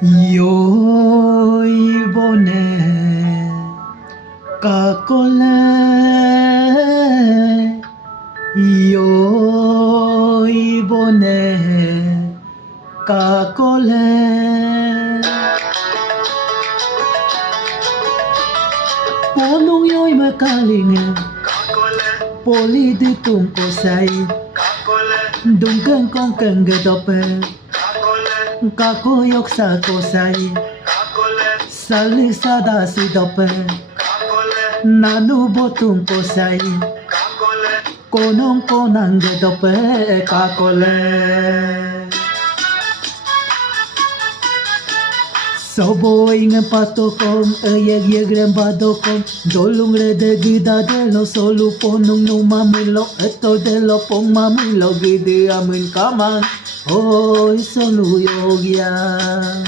Yoi bone kakole Yoi bone kakole Ponong yoi makalinga Poli di tungko say Dungkang kong kang gadope Kako yok sa kosay Sali sada si dope Nanu botung kosay Konong konang gadope kakole Soboy ng patokong ayag rembadokong Dolong rede gida delo solo ponong nung mamilo Eto delo pong mamilo gidi amin kaman Hoy soluyog yan